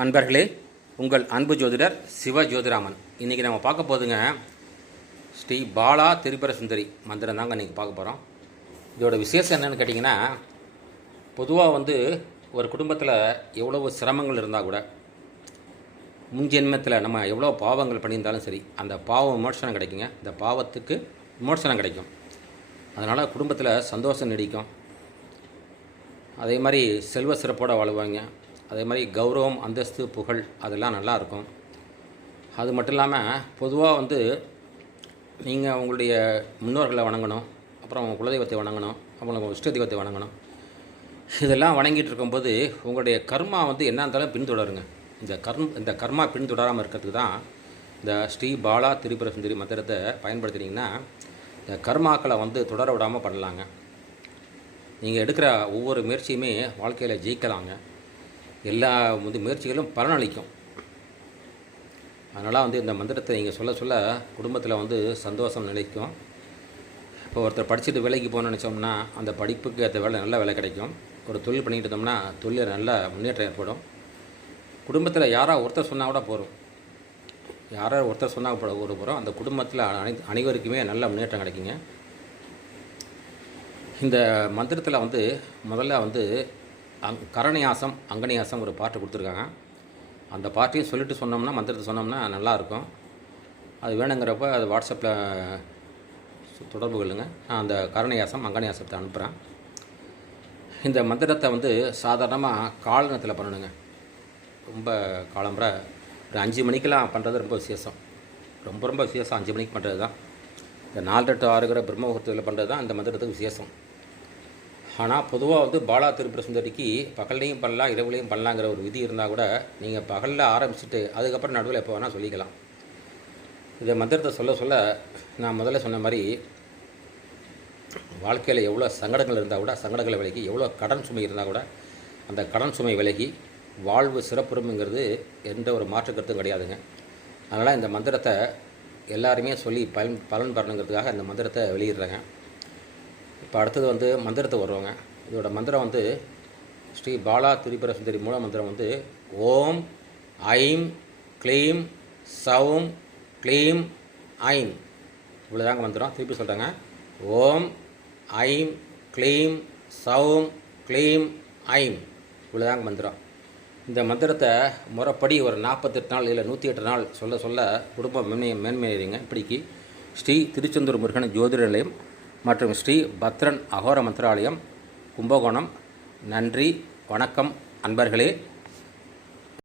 அன்பர்களே, உங்கள் அன்பு ஜோதிடர் சிவ ஜோதிராமன். இன்றைக்கி நம்ம பார்க்க போதுங்க ஸ்ரீ பாலா திரிபுர சுந்தரி மந்திரம் தாங்க இன்றைக்கி பார்க்க போகிறோம். இதோட விசேஷம் என்னென்னு கேட்டிங்கன்னா, பொதுவாக ஒரு குடும்பத்தில் எவ்வளவு சிரமங்கள் இருந்தால் கூட, முன்ஜென்மத்தில் நம்ம எவ்வளோ பாவங்கள் பண்ணியிருந்தாலும் சரி, அந்த பாவம் விமோசனம் கிடைக்குங்க. இந்த பாவத்துக்கு விமோசனம் கிடைக்கும். அதனால் குடும்பத்தில் சந்தோஷம் நீடிக்கும். அதே மாதிரி செல்வ சிறப்போடு வாழ்வாங்க. அதே மாதிரி கௌரவம், அந்தஸ்து, புகழ் அதெல்லாம் நல்லாயிருக்கும். அது மட்டும் இல்லாமல் பொதுவாக நீங்கள் உங்களுடைய முன்னோர்களை வணங்கணும், அப்புறம் உங்கள் குலதெய்வத்தை வணங்கணும், அப்புறம் உங்கள் இஷ்ட தெய்வத்தை வணங்கணும். இதெல்லாம் வணங்கிட்டு இருக்கும்போது உங்களுடைய கர்மா என்ன இருந்தாலும் பின்தொடருங்க. இந்த கர்மா பின்தொடராமல் இருக்கிறதுக்கு தான் இந்த ஸ்ரீ பாலா திரிபுர சுந்தரி மந்திரத்தை பயன்படுத்தினீங்கன்னா இந்த கர்மாக்களை தொடர விடாமல் பண்ணலாங்க. நீங்கள் எடுக்கிற ஒவ்வொரு முயற்சியுமே வாழ்க்கையில் ஜெயிக்கலாங்க. எல்லா முயற்சிகளும் பலனளிக்கும். அதனால் இந்த மந்திரத்தை நீங்கள் சொல்ல சொல்ல குடும்பத்தில் சந்தோஷம் நிலைக்கும். இப்போ ஒருத்தர் படிச்சுட்டு வேலைக்கு போகணும்னு நினச்சோம்னா அந்த படிப்புக்கு அந்த வேலை நல்ல வேலை கிடைக்கும். ஒரு தொழில் பண்ணிக்கிட்டு இருந்தோம்னா தொழில் நல்ல முன்னேற்றம் ஏற்படும். குடும்பத்தில் யாராவது ஒருத்தர் சொன்னால் கூட போகிறோம், யாராவது ஒருத்தர் சொன்னால் போகிறோம், அந்த குடும்பத்தில் அனைவருக்குமே நல்ல முன்னேற்றம் கிடைக்குங்க. இந்த மந்திரத்தில் முதல்ல கரணியாசம் அங்கனியாசம் ஒரு பாட்டு கொடுத்துருக்காங்க. அந்த பாட்டையும் சொல்லிட்டு சொன்னோம்னா, மந்திரத்தை சொன்னோம்னா நல்லாயிருக்கும். அது வேணுங்கிறப்ப அது வாட்ஸ்அப்பில் தொடர்பு கொள்ளுங்க. நான் அந்த கரணியாசம் அங்கனியாசத்தை அனுப்புகிறேன். இந்த மந்திரத்தை சாதாரணமாக காலநேரத்தில் பண்ணணுங்க. ரொம்ப காலம்புற ஒரு 5 மணிக்கெலாம் பண்ணுறது ரொம்ப விசேஷம். ரொம்ப விசேஷம் 5 மணிக்கு பண்ணுறது தான். இந்த 4 to 6 பிரம்ம முகூர்த்தத்தில் பண்ணுறது தான் இந்த மந்திரத்துக்கு விசேஷம். ஆனால் பொதுவாக பாலா திரிபுர சுந்தரிக்கு பகல்லையும் பண்ணலாம், இரவுலையும் பண்ணலாங்கிற ஒரு விதி இருந்தால் கூட நீங்கள் பகலில் ஆரம்பிச்சுட்டு அதுக்கப்புறம் நடுவில் எப்போ வேணால் சொல்லிக்கலாம். இந்த மந்திரத்தை சொல்ல சொல்ல நான் முதல்ல சொன்ன மாதிரி வாழ்க்கையில் எவ்வளோ சங்கடங்கள் இருந்தால் கூட சங்கடங்களை விலகி, எவ்வளோ கடன் சுமை இருந்தால் கூட அந்த கடன் சுமை விலகி வாழ்வு சிறப்புறும்ங்கிறது எந்த ஒரு மாற்று கருத்தும் கிடையாதுங்க. அதனால் இந்த மந்திரத்தை எல்லாருமே சொல்லி பலன் பெறணுங்கிறதுக்காக இந்த மந்திரத்தை வெளியிடுறாங்க. இப்போ அடுத்தது மந்திரத்தை வருவாங்க. இதோட மந்திரம் ஸ்ரீ பாலா திரிபுர சுந்தரி மூல மந்திரம் ஓம் ஐம் க்ளீம் சௌம் க்ளீம் ஐம். இவ்வளோதாங்க மந்திரம். திருப்பி சொல்கிறாங்க, ஓம் ஐம் க்ளீம் சௌம் க்ளீம் ஐம். இவ்வளோதாங்க மந்திரம். இந்த மந்திரத்தை முறைப்படி ஒரு 48 நாள் இல்லை 108 நாள் சொல்ல சொல்ல குடும்பம் மேன்மையறிங்க. இப்படிக்கு ஸ்ரீ திருச்செந்தூர் முருகன் ஜோதிட நிலையம் மற்றும் ஸ்ரீ பத்ரன் அகோர மந்திராலயம், கும்பகோணம். நன்றி, வணக்கம் அன்பர்களே.